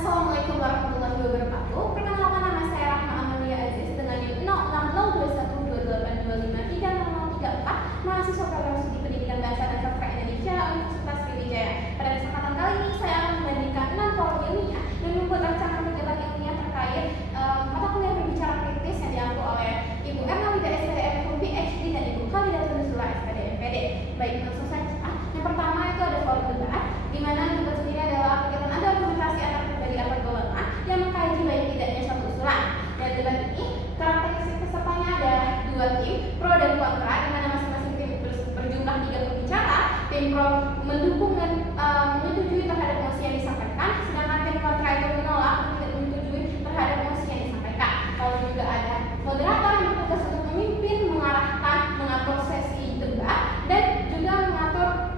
Assalamualaikum warahmatullahi wabarakatuh. Perkenalkan, nama saya Rahma Amalia Aziz dengan NIM 06021282530034, mahasiswa program studi pendidikan bahasa dan sastra Indonesia Universitas Sriwijaya. Pada kesempatan kali ini saya akan membandingkan 6 forum ilmiah dan membuat rancangan kegiatan ilmiah terkait mata kuliah berbicara kritis yang diampu oleh Ibu Erna Wida SPDM PhD dan Ibu Khalidatul Nuzula SPD MPD. Baik, langsung saja. Yang pertama itu ada forum debat, di mana debat sendiri adalah kegiatan ada argumentasi antar pribadi atau golongan yang mengkaji baik tidaknya suatu usulan. Dan debat ini karakteristik pesertanya ada 2 tim, pro dan kontra, di mana masing-masing tim berjumlah 3 pembicara. Tim pro mendukung dan menyetujui terhadap mosi yang disampaikan, sedangkan tim kontra itu menolak dan tidak menyetujui terhadap mosi yang disampaikan. Lalu juga ada moderator yang bertugas untuk memimpin, mengarahkan, mengatur sesi debat, dan juga mengatur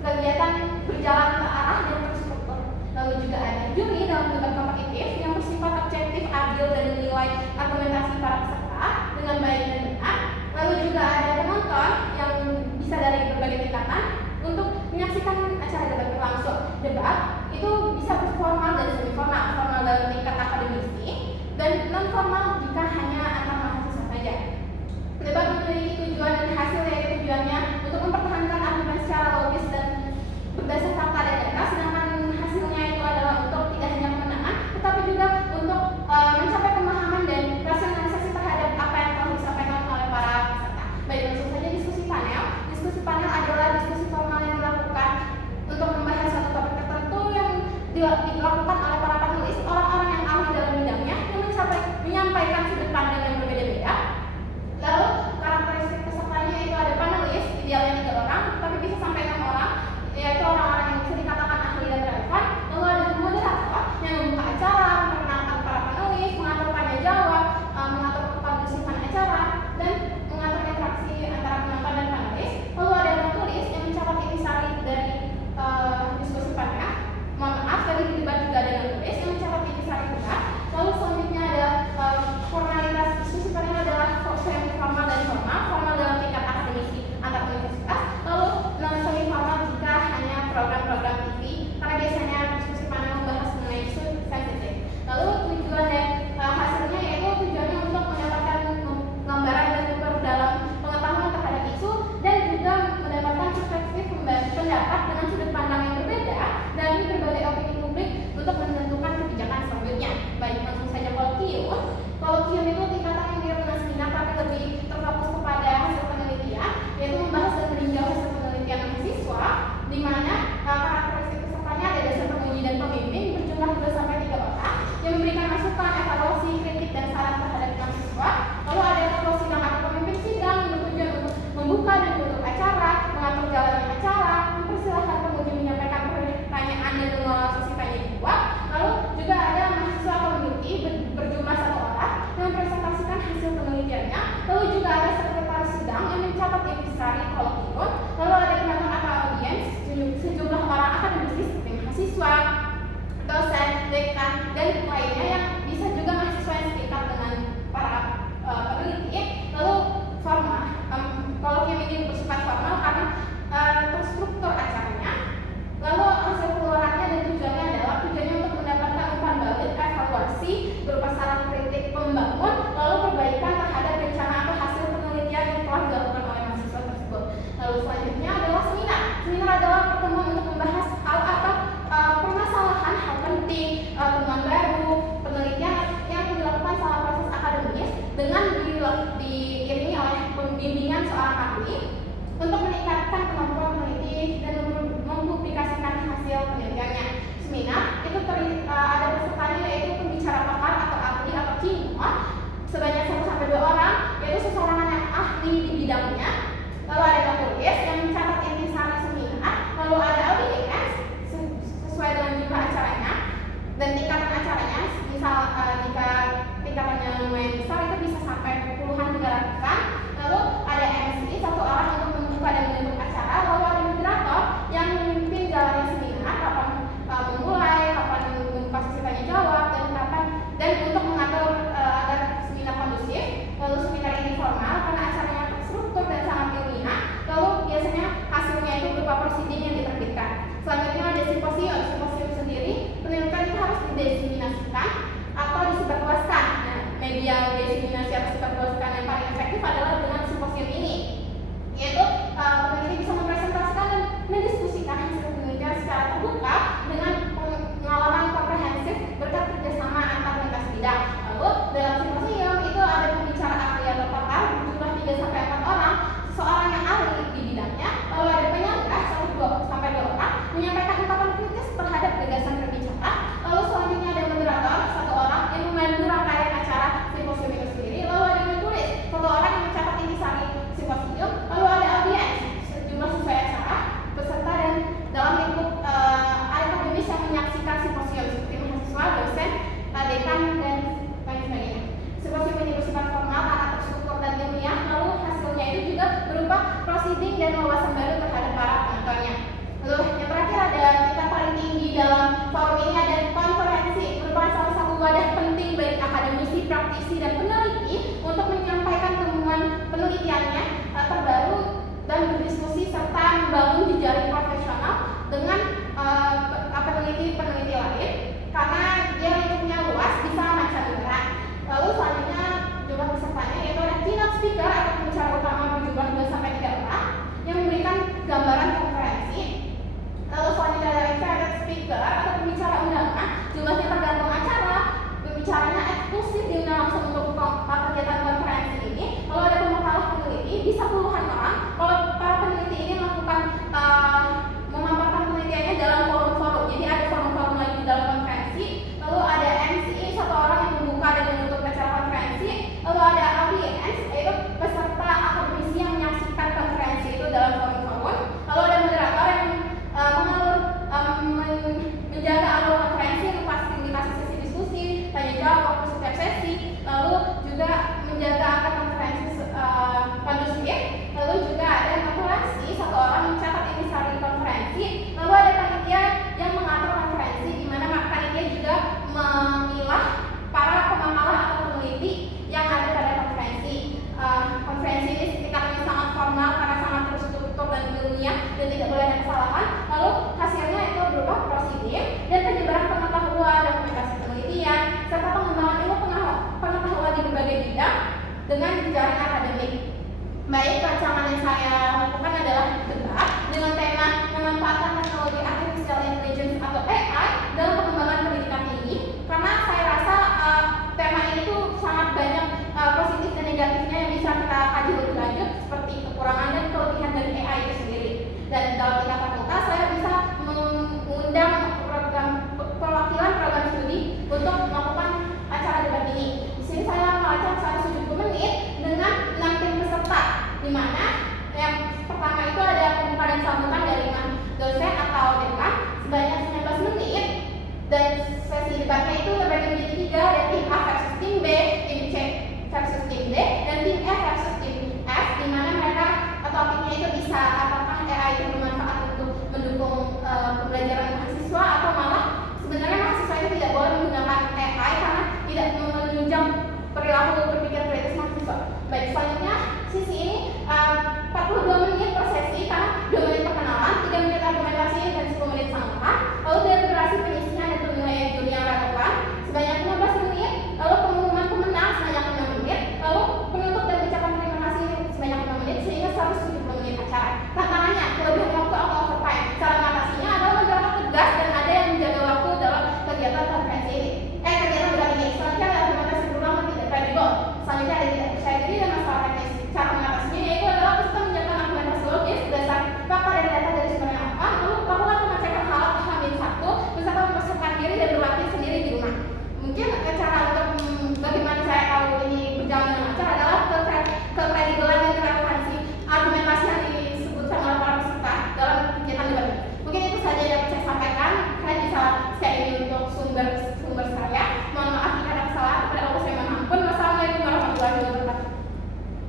kegiatan berjalan ke arah dan terstruktur. Lalu juga ada juri dalam debat kompetitif yang bersifat objektif, adil, dan menilai argumentasi para peserta dengan baik dan benar. Lalu juga ada penonton yang bisa dari berbagai tingkatan untuk menyaksikan acara debat berlangsung. Debat itu bisa formal dan semi formal, formal dalam tingkat akademisi dan non formal jika hanya antar mahasiswa saja. Debat memiliki tujuan dan hasil, yaitu tujuannya untuk mempertahankan argumen secara logis dan berdasar fakta dan data, sedangkan hasilnya itu adalah untuk tidak hanya kemenangan, tetapi juga untuk mencapai pemahaman dan rasionalisasi terhadap apa yang telah disampaikan oleh para peserta. Baik, langsung saja diskusi panel. Diskusi panel adalah diskusi formal yang dilakukan untuk membahas satu topik tertentu yang dilakukan oleh para panelis, orang-orang yang ahli dalam bidangnya, yang menyampaikan sudut pandang yang berbeda-beda. Lalu karakteristik pesertanya itu ada panelis, idealnya 3 orang, tapi bisa sampai 6 orang, yaitu orang-orang yang bisa dikatakan ahli dan relevan. Lalu ada moderator yang membuka acara, memperkenalkan para panelis, mengatur tanya jawab, mengatur kondusifan acara, dan mengatur interaksi antara penonton dan panelis. Lalu ada penulis yang mencatat intisari dari diskusi panel. Mohon maaf, tadi di debat juga ada penulis yang mencatat intisari debat. Lalu selanjutnya ada formalitas diskusi panel adalah semi formal dan formal. Formal dalam tingkat akademisi antar universitas. Lalu non semi formal jika hanya program-program TV, karena biasanya diskusi panel membahas mengenai isu sensitif. Lalu tujuan dan hasilnya yaitu tujuannya untuk mendapatkan gambaran dan memperdalam pengetahuan terhadap isu dan juga mendapatkan perspektif pendapat dengan sudut pandang yang berbeda dari berbagai opini publik untuk menentukan kebijakan selanjutnya. Baik, langsung saja kolokvium. Kolokvium itu tingkatan yang mirip dengan seminar tapi lebih terfokus kepada hasil penelitian, yaitu membahas dan meninjau hasil penelitian mahasiswa, di mana karakteristik pesertanya ada dosen penguji dan pembimbing berjumlah 2-3 orang yang memberikan masukan, evaluasi, kritik, dan saran terhadap mahasiswa. Lalu ada ketua sidang atau pemimpin sidang yang bertujuan untuk membuka dan menutup acara, mengatur jalannya acara, mempersilahkan penguji menyampaikan pertanyaan dan mengelola sesi tanya jawab. Lalu juga ada mahasiswa atau peneliti berjumlah 1 orang yang mempresentasikan hasil penelitiannya. Lalu juga ada sekretaris sidang yang mencatat intisari kolokvium. Lalu ada penonton atau audiens, sejumlah orang akademisi seperti mahasiswa, dosen, dekan, dan lainnya yang bisa juga mahasiswa yang setingkat dengan para peneliti. Lalu formal, kolokvium ini bersifat formal karena terstruktur acaranya. Lalu hasil keluarannya dan tujuannya adalah tujuannya untuk mendapatkan umpan balik, evaluasi berupa saran kritik pembangun, lalu perbaikan terhadap rencana atau hasil penelitian yang telah dilakukan oleh mahasiswa tersebut. Lalu selanjutnya adalah seminar. Seminar adalah pertemuan untuk membahas hal atau permasalahan, hal penting, temuan baru, penelitian yang dilakukan selama proses akademis dengan diiringi oleh pembimbingan seorang ahli untuk meningkatkan kemampuan peneliti dan mempublikasikan hasil penelitiannya. Seminar itu ada pesertanya, yaitu pembicara pakar atau ahli atau keynote sebanyak 1-2 orang, yaitu seseorang yang ahli di bidangnya. Lalu ada penulis yang mencatat intisari seminar. Lalu ada audiens sesuai dengan jumlah acaranya dan tingkatan acaranya. Misal jika tingkatannya lumayan besar itu bisa sampai puluhan hingga ratusan. Lalu ada MC 1 orang untuk membuka dan menutup acara. Lalu ada moderator yang memimpin jalannya seminar, kapan memulai, kapan membuka sesi tanya jawab, dan untuk mengatur agar seminar kondusif. Lalu seminar ini formal karena acaranya terstruktur dan sangat ilmiah. Lalu biasanya hasilnya itu berupa prosiding yang diterbitkan. Selanjutnya ada simposium. Simposium sendiri penelitian itu praktisi, dan peneliti untuk menyampaikan temuan penelitiannya terbaru dan berdiskusi serta membangun jejaring profesional dengan peneliti-peneliti lain, karena dia lingkupnya luas, bisa mancanegara. Lalu selanjutnya jumlah pesertanya yaitu ada keynote speaker atau pembicara utama berjumlah 2-3 orang yang memberikan gambaran konferensi. Lalu selanjutnya ada invited speaker atau pembicara undangan, jumlahnya tergantung acara, pembicaranya eksklusif diundang langsung untuk kegiatan konferensi ini. Lalu ada pemakalah peneliti, bisa puluhan orang. Kalau para peneliti ini melakukan memaparkan penelitiannya dalam forum-forum, jadi ada forum-forum lagi di dalam konferensi. Lalu ada MC, satu orang yang membuka dan menutup acara konferensi. Lalu ada audience, yaitu peserta akademisi yang menyaksikan konferensi itu dalam forum-forum. Lalu ada moderator yang menjaga alur konferensi, memfasilitasi sesi diskusi, tanya jawab waktu setiap sesi. Lalu juga menjaga agar konferensi kondusif. Lalu juga ada modulasi, satu orang mencatat intisari konferensi. Lalu ada panitia yang mengatur konferensi, di mana panitia juga memilah para pemakalah atau peneliti yang ada pada konferensi. Konferensi ini sekitarnya sangat formal karena sangat terstruktur dan ilmiah dan tidak boleh ada kesalahan. Lalu hasilnya itu berupa prosedur dan penyebaran pengetahuan, dokumentasi penelitian, serta pengembangan ilmu pengetahuan di berbagai bidang dengan jejaring akademik. Baik, rancangan yang saya lakukan adalah debat dengan tema memanfaatkan teknologi artificial intelligence atau AI dalam pengembangan pendidikan ini, karena saya rasa tema ini tuh sangat banyak positif dan negatifnya yang bisa kita kaji lebih lanjut, seperti kekurangan dan kelebihan dari AI itu sendiri. Dan dalam tingkat fakultas saya bisa mengundang perwakilan program studi untuk melakukan acara debat ini. Di sini saya melacak 170 menit dengan 6 tim peserta, di mana yang pertama itu ada pembuka dan sambutan dari dosen atau dekan sebanyak 19 menit, dan sesi debatnya itu terbagi menjadi 3, ada tim A versus tim B, tim C versus tim D, dan tim E versus tim F, di mana mereka topiknya itu bisa apakah AI itu bermanfaat untuk mendukung pembelajaran